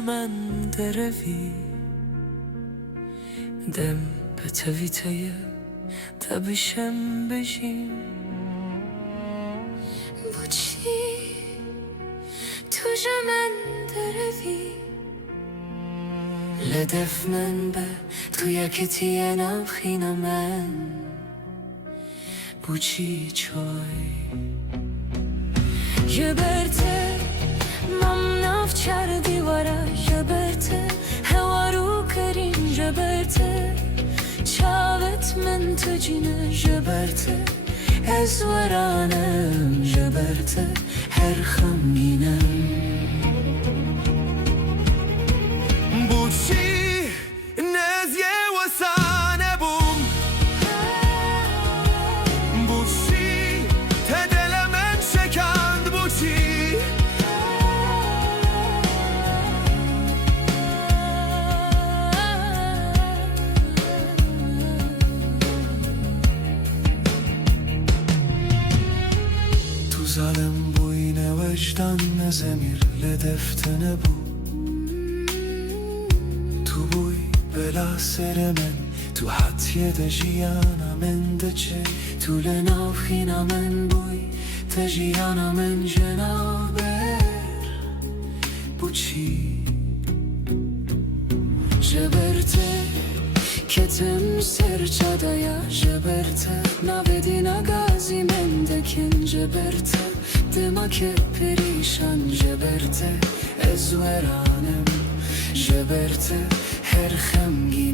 من دروی دم به تویتای تبشم بشیم بچی تو من دروی لدف من به تو یکتی نبخین من بوچی چای جبرته ممناف چار دیواره جبرته هوارو کرین جبرته چاوت من تجینه جبرته از ورانم جبرته هر خمینم بوچی نزیه وسانه بوم بوچی ته دل من شکند بوچی تو ظالم بوین وجدان نزمیر لدفت نبو تو بوی بلا سر من تو حتیه دجیانا من دچه تو لنافخینا من بوی تجیانا من جنابر بوچی جبرته کتم سر چادایا جبرته نابدینا گازی من دکن جبرته دما که پریشان جبرته از ورانم جبرته هر خمگین